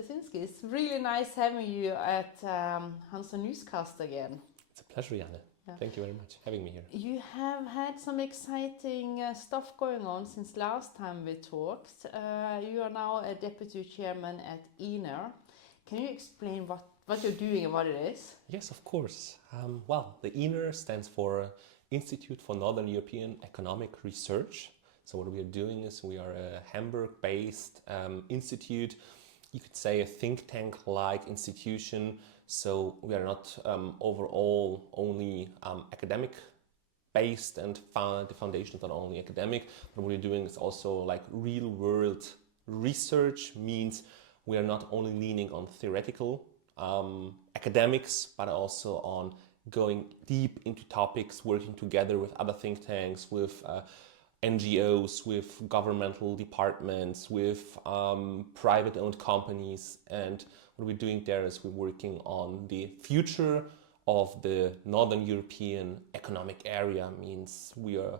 Leszczynski. It's really nice having you at HANSA.newscast again. It's a pleasure, Janne. Yeah. Thank you very much for having me here. You have had some exciting stuff going on since last time we talked. You are now a deputy chairman at INER. Can you explain what you're doing and what it is? Yes, of course. Well, the INER stands for Institute for Northern European Economic Research. So what we are doing is we are a Hamburg-based institute. You could say a think tank-like institution. So we are not overall only academic-based, and the foundation is not only academic, but what we're doing is also like real-world research. Means we are not only leaning on theoretical academics, but also on going deep into topics, working together with other think tanks, with NGOs, with governmental departments, with private-owned companies. And what we're doing there is we're working on the future of the Northern European economic area. Means we are,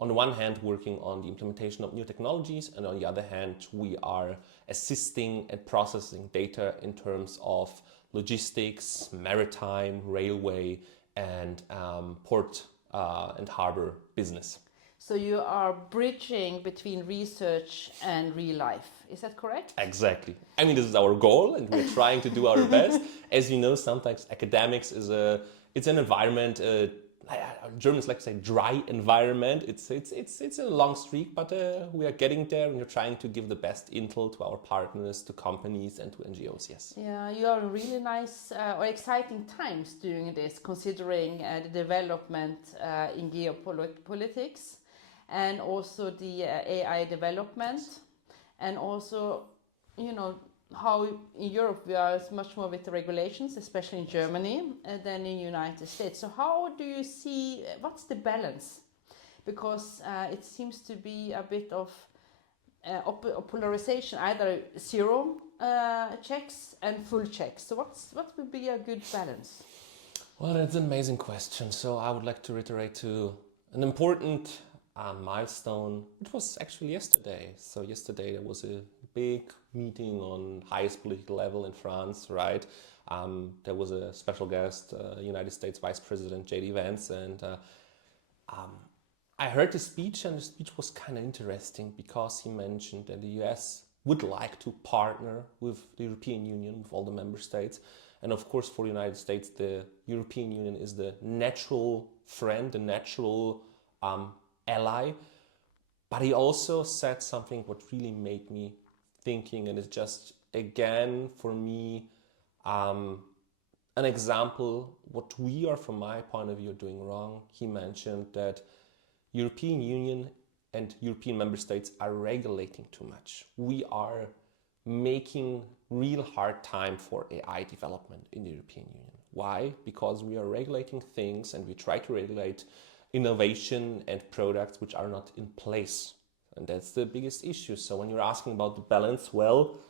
on the one hand, working on the implementation of new technologies, and on the other hand, we are assisting and processing data in terms of logistics, maritime, railway, and port and harbor business. So you are bridging between research and real life. Is that correct? Exactly. I mean, this is our goal, and we're trying to do our best. As you know, sometimes academics is it's an environment. Germans like to say dry environment. It's a long streak, but we are getting there, and we're trying to give the best intel to our partners, to companies, and to NGOs. Yes. Yeah, you are in really nice or exciting times doing this, considering the development in geopolitics, and also the AI development, and also, you know, how in Europe we are much more with the regulations, especially in Germany, than in the United States. So how do you see, what's the balance? Because it seems to be a bit of polarization, either zero checks and full checks. So what would be a good balance? Well, that's an amazing question. So I would like to reiterate to an important milestone. It was actually yesterday. So yesterday there was a big meeting on highest political level in France, right? There was a special guest, United States Vice President J.D. Vance, and I heard the speech, and the speech was kind of interesting because he mentioned that the US would like to partner with the European Union, with all the member states. And of course, for the United States, the European Union is the natural friend, the natural ally. But he also said something what really made me thinking, and it's just, again, for me, an example what we are, from my point of view, doing wrong. He mentioned that European Union and European member states are regulating too much. We are making real hard time for AI development in the European Union. Why? Because we are regulating things, and we try to regulate innovation and products which are not in place. And that's the biggest issue. So when you're asking about the balance, well,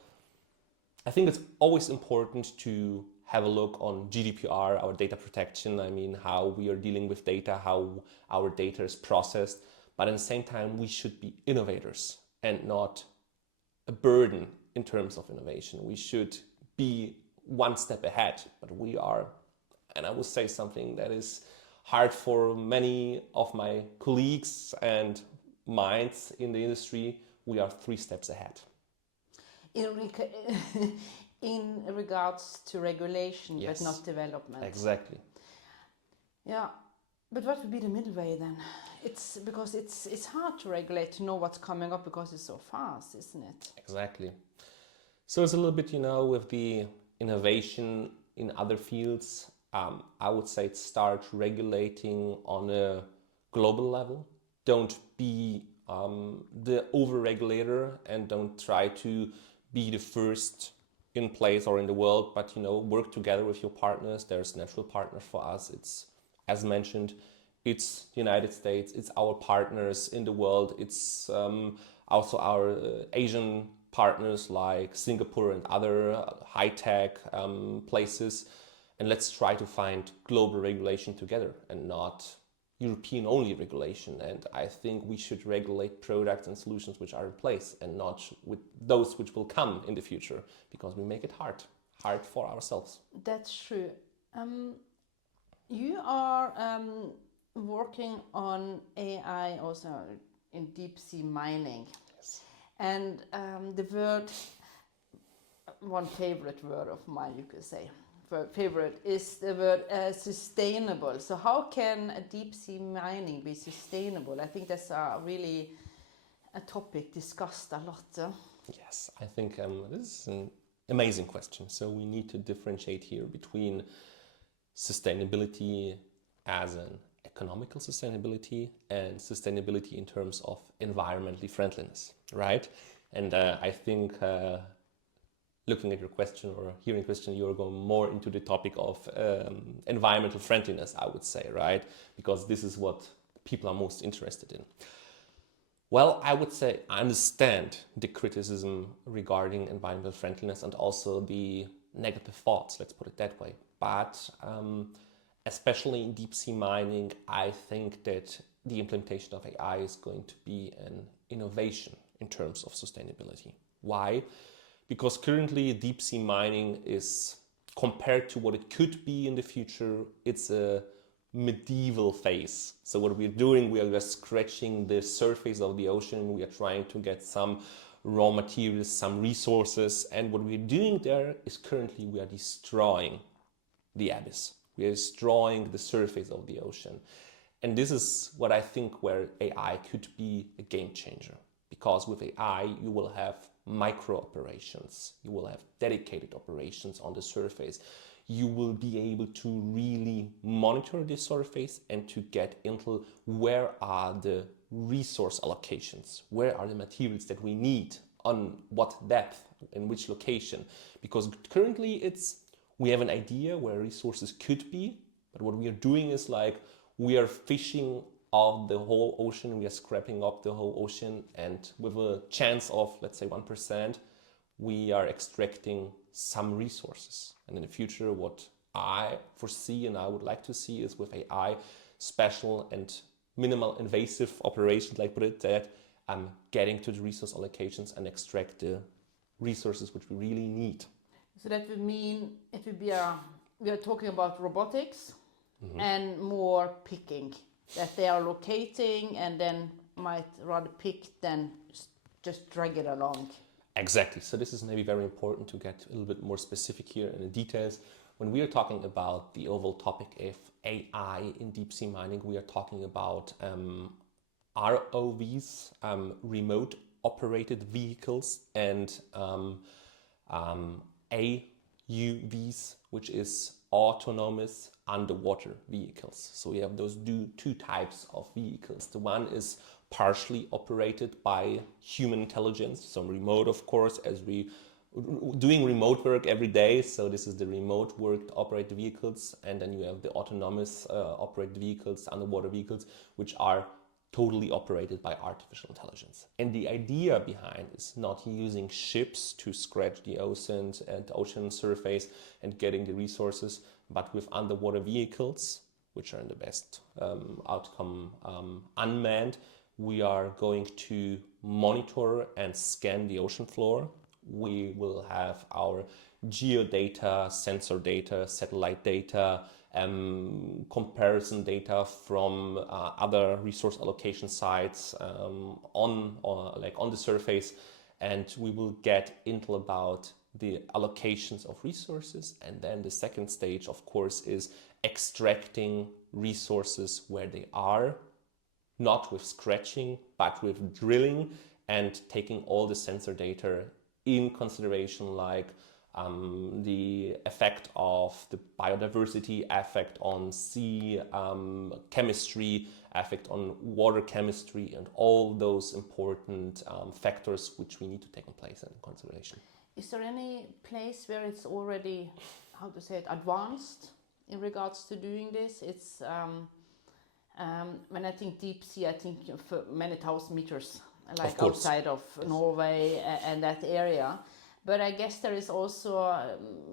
I think it's always important to have a look on GDPR, our data protection. I mean, how we are dealing with data, how our data is processed. But at the same time, we should be innovators and not a burden in terms of innovation. We should be one step ahead, but we are, and I will say something that is hard for many of my colleagues and minds in the industry, we are 3 steps ahead. In regards to regulation, yes, but not development. Exactly. Yeah, but what would be the middle way then? It's because it's hard to regulate, to know what's coming up, because it's so fast, isn't it? Exactly. So it's a little bit, with the innovation in other fields. I would say start regulating on a global level. Don't be the over-regulator, and don't try to be the first in place or in the world, but work together with your partners. There's natural partners for us. It's, as mentioned, it's the United States, it's our partners in the world, it's also our Asian partners like Singapore and other high-tech places. And let's try to find global regulation together, and not European only regulation, and I think we should regulate products and solutions which are in place and not with those which will come in the future, because we make it hard for ourselves. That's true. You are working on AI also in deep sea mining. Yes. And the word, one favorite word of mine, you could say, favorite is the word sustainable. So how can a deep sea mining be sustainable? I think that's really a topic discussed a lot. Yes, I think this is an amazing question. So we need to differentiate here between sustainability as an economical sustainability and sustainability in terms of environmentally friendliness, right? And I think looking at your question or hearing question, you're going more into the topic of environmental friendliness, I would say, right? Because this is what people are most interested in. Well, I would say I understand the criticism regarding environmental friendliness and also the negative thoughts, let's put it that way. But especially in deep sea mining, I think that the implementation of AI is going to be an innovation in terms of sustainability. Why? Because currently deep sea mining is, compared to what it could be in the future, it's a medieval phase. So what we're doing, we are just scratching the surface of the ocean. We are trying to get some raw materials, some resources. And what we're doing there is currently we are destroying the abyss. We are destroying the surface of the ocean. And this is what I think where AI could be a game changer. Because with AI, you will have micro operations. You will have dedicated operations on the surface. You will be able to really monitor the surface and to get into where are the resource allocations, where are the materials that we need, on what depth, in which location. Because currently we have an idea where resources could be, but what we are doing is like we are fishing of the whole ocean, we are scraping up the whole ocean, and with a chance of, let's say, 1%, we are extracting some resources. And in the future, what I foresee and I would like to see is with AI, special and minimal invasive operations, like put it that, getting to the resource allocations and extract the resources which we really need. So that would mean it would be we are talking about robotics and more picking, that they are locating and then might rather pick than just drag it along. Exactly. So this is maybe very important to get a little bit more specific here in the details. When we are talking about the overall topic of AI in deep sea mining, we are talking about ROVs, remote operated vehicles, and AUVs, which is autonomous underwater vehicles. So we have those two types of vehicles. The one is partially operated by human intelligence, so remote, of course, as we doing remote work every day. So this is the remote work operated vehicles, and then you have the autonomous operated vehicles, underwater vehicles, which are totally operated by artificial intelligence. And the idea behind is not using ships to scratch the oceans and the ocean surface and getting the resources, but with underwater vehicles, which are in the best outcome unmanned. We are going to monitor and scan the ocean floor. We will have our geodata, sensor data, satellite data, comparison data from other resource allocation sites on the surface, and we will get intel about the allocations of resources. And then the second stage, of course, is extracting resources where they are, not with scratching, but with drilling and taking all the sensor data in consideration, like the effect of the biodiversity, effect on sea chemistry, effect on water chemistry, and all those important factors which we need to take in place and in consideration. Is there any place where it's already, how to say it, advanced in regards to doing this? It's when I think deep sea, I think for many thousand meters, like outside of Norway and that area. But I guess there is also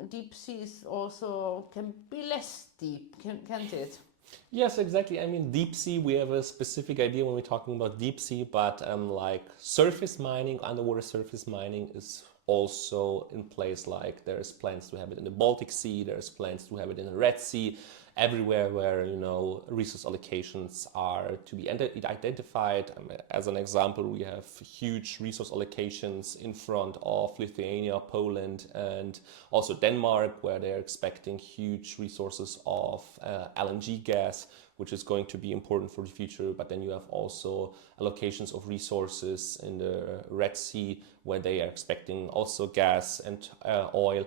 deep seas also can be less deep, can't it? Yes, exactly. I mean, deep sea, we have a specific idea when we're talking about deep sea, but like surface mining, underwater surface mining is also in place. Like there's plans to have it in the Baltic Sea, there's plans to have it in the Red Sea, everywhere where, resource allocations are to be identified. As an example, we have huge resource allocations in front of Lithuania, Poland, and also Denmark, where they're expecting huge resources of LNG gas, which is going to be important for the future. But then you have also allocations of resources in the Red Sea, where they are expecting also gas and oil.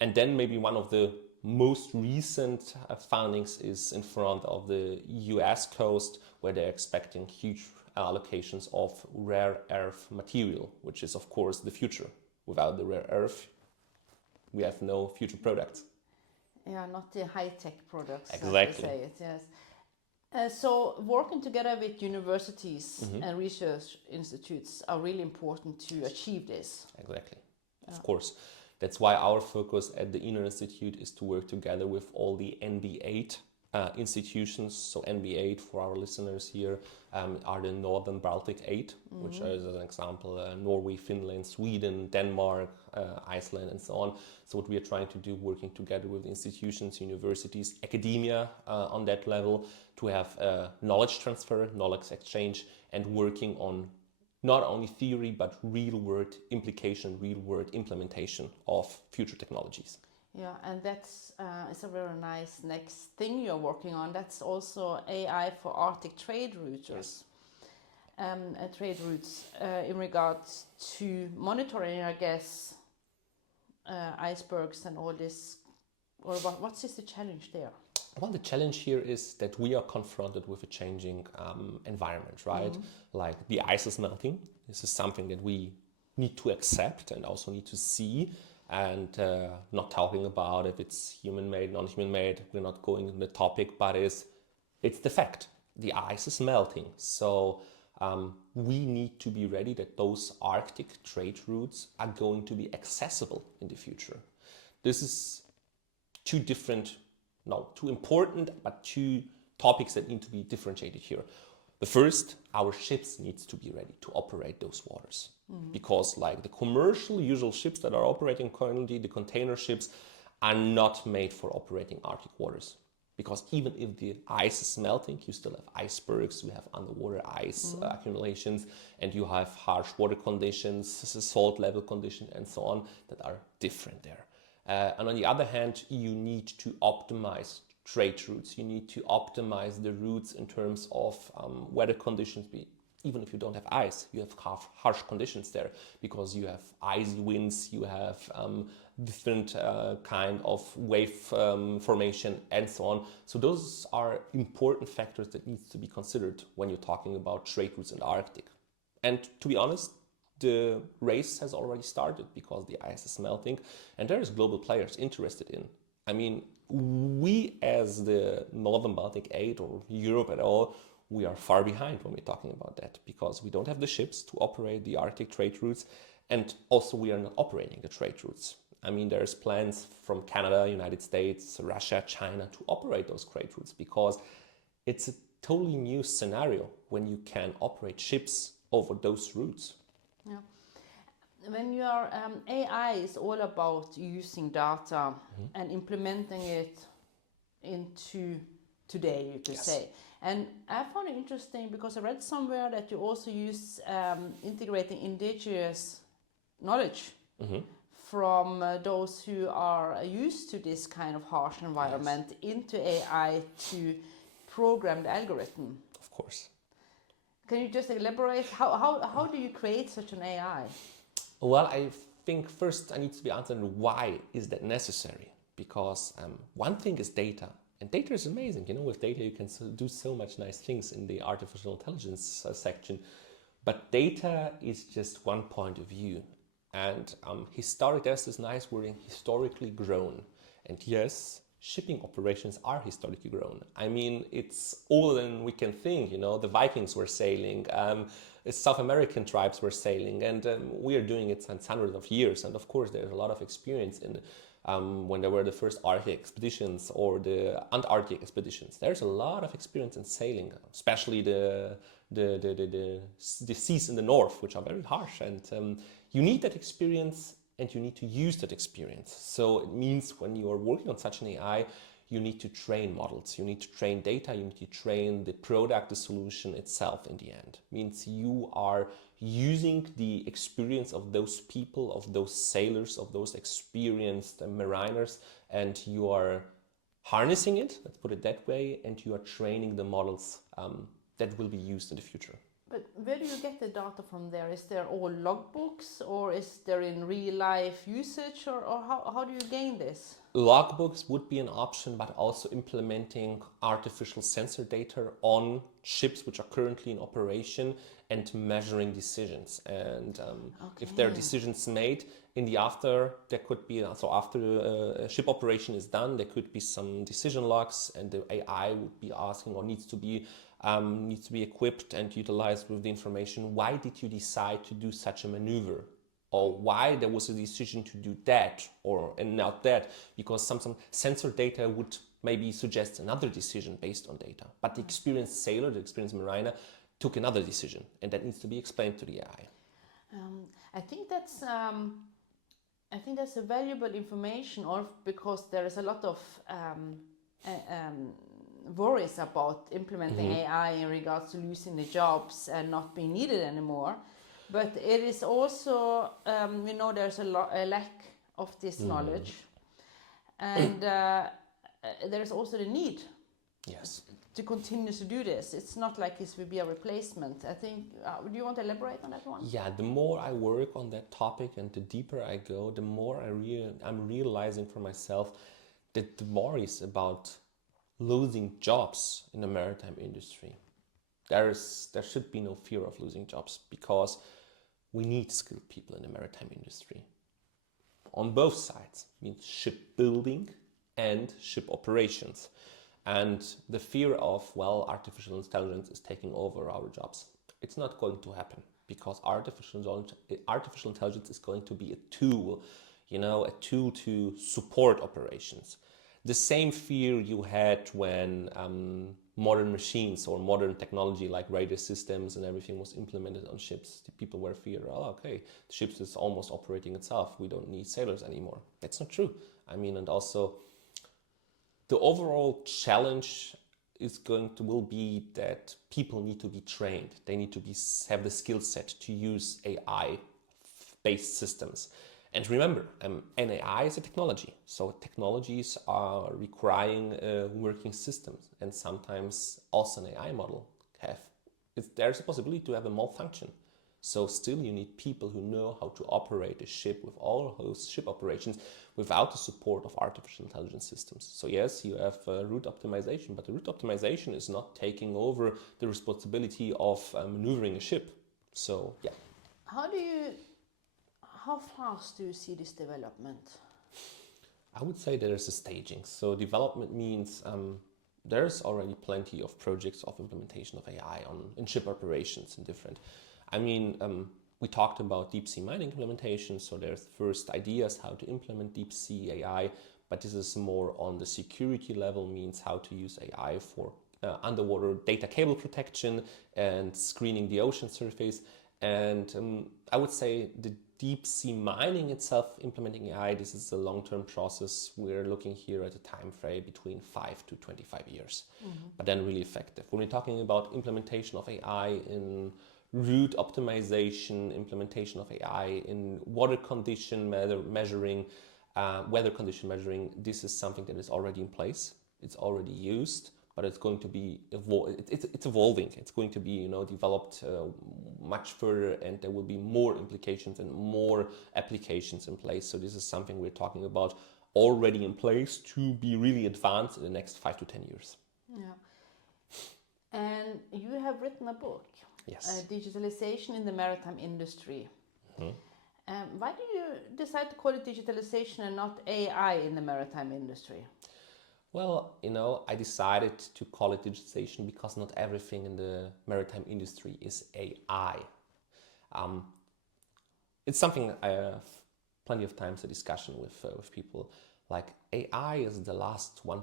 And then maybe one of the most recent findings is in front of the US coast, where they're expecting huge allocations of rare earth material, which is of course the future. Without the rare earth, we have no future products. Yeah, not the high-tech products, Exactly. as they say it, yes. So working together with universities and research institutes are really important to achieve this. Exactly, of course. That's why our focus at the INER Institute is to work together with all the NB8 institutions. So NB8, for our listeners here, are the Northern Baltic 8, which is an example, Norway, Finland, Sweden, Denmark, Iceland, and so on. So what we are trying to do, working together with institutions, universities, academia on that level, to have knowledge transfer, knowledge exchange, and working on not only theory, but real-world implication, real-world implementation of future technologies. Yeah, and that's it's a very nice next thing you're working on. That's also AI for Arctic trade routes. Yes. Trade routes in regards to monitoring, I guess, icebergs and all this. Or what's the challenge there? Well, the challenge here is that we are confronted with a changing environment, right? Like the ice is melting. This is something that we need to accept and also need to see, and not talking about if it's human-made, non-human-made. We're not going into the topic, but it's the fact. The ice is melting. So we need to be ready that those Arctic trade routes are going to be accessible in the future. This is two important, but two topics that need to be differentiated here. The first, our ships needs to be ready to operate those waters. Because like the commercial usual ships that are operating currently, the container ships, are not made for operating Arctic waters. Because even if the ice is melting, you still have icebergs, you have underwater ice accumulations, and you have harsh water conditions, salt level conditions, and so on, that are different there. And on the other hand, you need to optimize trade routes. You need to optimize the routes in terms of weather conditions. Even if you don't have ice, you have harsh conditions there, because you have icy winds, you have different kind of wave formation, and so on. So those are important factors that need to be considered when you're talking about trade routes in the Arctic. And to be honest, the race has already started, because the ice is melting and there's global players interested in. I mean, we as the Northern Baltic 8 or Europe at all, we are far behind when we're talking about that, because we don't have the ships to operate the Arctic trade routes, and also we are not operating the trade routes. I mean, there's plans from Canada, United States, Russia, China to operate those trade routes, because it's a totally new scenario when you can operate ships over those routes. Yeah. When you are AI is all about using data and implementing it into today, you could say. And I found it interesting because I read somewhere that you also use integrating indigenous knowledge from those who are used to this kind of harsh environment into AI to program the algorithm. Of course. Can you just elaborate? How do you create such an AI? Well, I think first I need to be answered why is that necessary? Because one thing is data. And data is amazing. With data you can do so much nice things in the artificial intelligence section. But data is just one point of view. And there's this nice wording, historically grown. And yes, shipping operations are historically grown. I mean, it's older than we can think. The Vikings were sailing, South American tribes were sailing, and we are doing it since hundreds of years. And of course, there's a lot of experience in when there were the first Arctic expeditions or the Antarctic expeditions. There's a lot of experience in sailing, especially the seas in the north, which are very harsh, and you need that experience and you need to use that experience. So it means when you are working on such an AI, you need to train models, you need to train data, you need to train the product, the solution itself in the end. It means you are using the experience of those people, of those sailors, of those experienced mariners, and you are harnessing it, let's put it that way, and you are training the models that will be used in the future. But where do you get the data from there? Is there all logbooks, or is there in real life usage, or how do you gain this? Logbooks would be an option, but also implementing artificial sensor data on ships which are currently in operation and measuring decisions. And if there are decisions made in the after, there could be, so after a ship operation is done, there could be some decision logs, and the AI would be asking, or needs to be equipped and utilized with the information. Why did you decide to do such a maneuver? Or why there was a decision to do that and not that? Because some sensor data would maybe suggest another decision based on data. But the experienced sailor, the experienced mariner, took another decision, and that needs to be explained to the AI. I think that's a valuable information, or because there is a lot of worries about implementing AI in regards to losing the jobs and not being needed anymore. But it is also, there's a lack of this knowledge. And there's also the need to continue to do this. It's not like this will be a replacement. I think, do you want to elaborate on that one? Yeah, the more I work on that topic and the deeper I go, the more I'm realizing for myself that the worries about losing jobs in the maritime industry. There should be no fear of losing jobs, because we need skilled people in the maritime industry. On both sides, means shipbuilding and ship operations. And the fear of, artificial intelligence is taking over our jobs. It's not going to happen, because artificial intelligence is going to be a tool to support operations. The same fear you had when modern machines or modern technology like radar systems and everything was implemented on ships. The people were feared, the ship is almost operating itself. We don't need sailors anymore. That's not true. And also the overall challenge will be that people need to be trained. They need to have the skill set to use AI-based systems. And remember, an AI is a technology. So technologies are requiring working systems, and sometimes also an AI model there's a possibility to have a malfunction. So still you need people who know how to operate a ship with all those ship operations without the support of artificial intelligence systems. So yes, you have route optimization, but the route optimization is not taking over the responsibility of maneuvering a ship. So yeah. How fast do you see this development? I would say there's a staging. So development means there's already plenty of projects of implementation of AI in ship operations and different. We talked about deep sea mining implementation. So there's first ideas how to implement deep sea AI, but this is more on the security level, means how to use AI for underwater data cable protection and screening the ocean surface. And I would say the deep sea mining itself, implementing AI, this is a long-term process. We're looking here at a time frame between 5 to 25 years, but then really effective. When we're talking about implementation of AI in route optimization, implementation of AI in water condition measuring, weather condition measuring, this is something that is already in place. It's already used, but it's going to be it's evolving. It's going to be developed much further, and there will be more implications and more applications in place. So this is something we're talking about already in place to be really advanced in the next 5 to 10 years. Yeah. And you have written a book, yes, Digitalization in the Maritime Industry. Why did you decide to call it digitalization and not AI in the maritime industry? Well, I decided to call it digitization because not everything in the maritime industry is AI. It's something I have plenty of times a discussion with people. like AI is the last 1%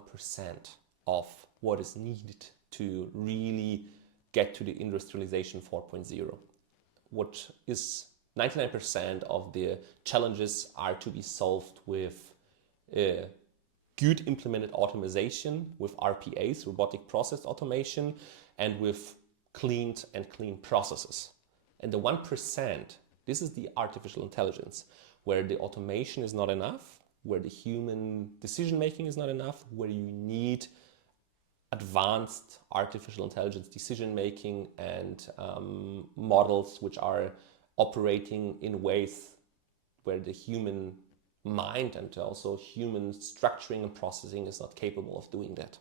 of what is needed to really get to the industrialization 4.0. What is 99% of the challenges are to be solved with good implemented automation, with RPAs, robotic process automation, and with clean processes. And the 1%, this is the artificial intelligence, where the automation is not enough, where the human decision making is not enough, where you need advanced artificial intelligence decision making and models which are operating in ways where the human mind and also human structuring and processing is not capable of doing that.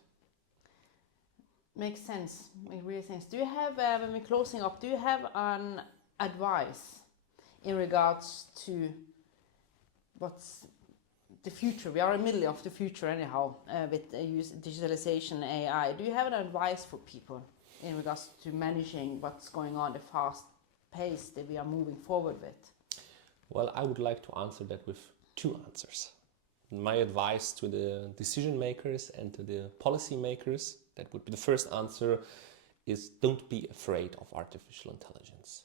Makes sense. Makes real sense. Do you have, when we're closing up, do you have an advice in regards to what's the future? We are in the middle of the future anyhow, with digitalization, AI. Do you have an advice for people in regards to managing what's going on, the fast pace that we are moving forward with? Well, I would like to answer that with two answers. My advice to the decision makers and to the policy makers, that would be the first answer, is don't be afraid of artificial intelligence.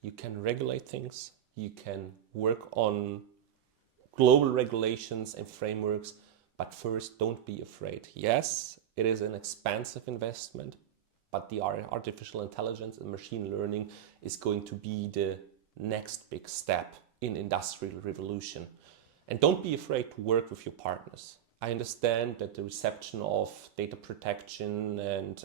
You can regulate things, you can work on global regulations and frameworks, but first don't be afraid. Yes, it is an expensive investment, but the artificial intelligence and machine learning is going to be the next big step in industrial revolution. And don't be afraid to work with your partners. I understand that the reception of data protection and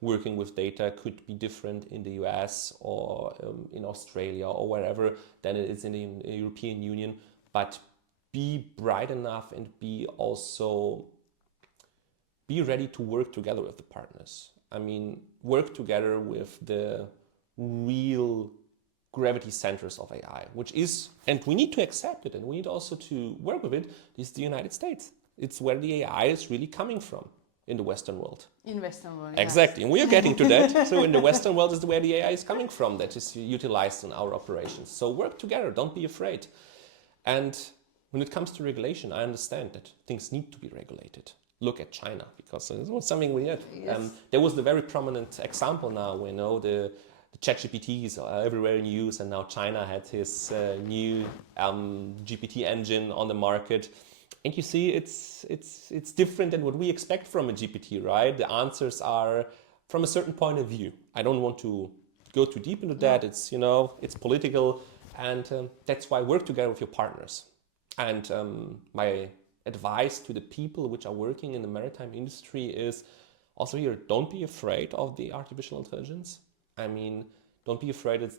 working with data could be different in the US or in Australia or wherever than it is in the European Union, but be bright enough and be ready to work together with the partners. I mean, work together with the real gravity centers of AI, which is, and we need to accept it and we need also to work with it, is the United States. It's where the AI is really coming from in the Western world. In Western world, exactly, yes. And we are getting to that. So in the Western world is where the AI is coming from, that is utilized in our operations. So work together, don't be afraid. And when it comes to regulation, I understand that things need to be regulated. Look at China, because it's not something we had. Yes. There was the very prominent example now, we know the ChatGPTs are everywhere in use, and now China had his new GPT engine on the market. And you see, it's different than what we expect from a GPT, right? The answers are from a certain point of view. I don't want to go too deep into that. It's, it's political, and that's why work together with your partners. And my advice to the people which are working in the maritime industry is also here, don't be afraid of the artificial intelligence. I mean, don't be afraid it's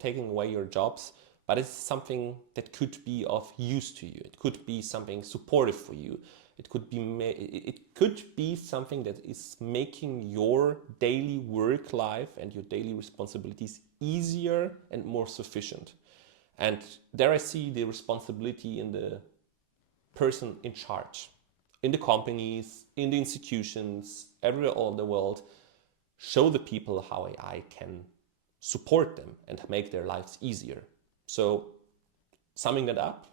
taking away your jobs, but it's something that could be of use to you. It could be something supportive for you. It could be something that is making your daily work life and your daily responsibilities easier and more sufficient. And there I see the responsibility in the person in charge, in the companies, in the institutions, everywhere all over the world. Show the people how AI can support them and make their lives easier. So, summing that up,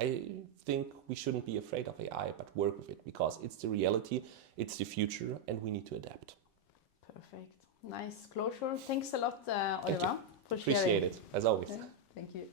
I think we shouldn't be afraid of AI, but work with it, because it's the reality, it's the future, and we need to adapt. Perfect. Nice closure. Thanks a lot, Oliver, for sharing. Appreciate it, as always. Thank you.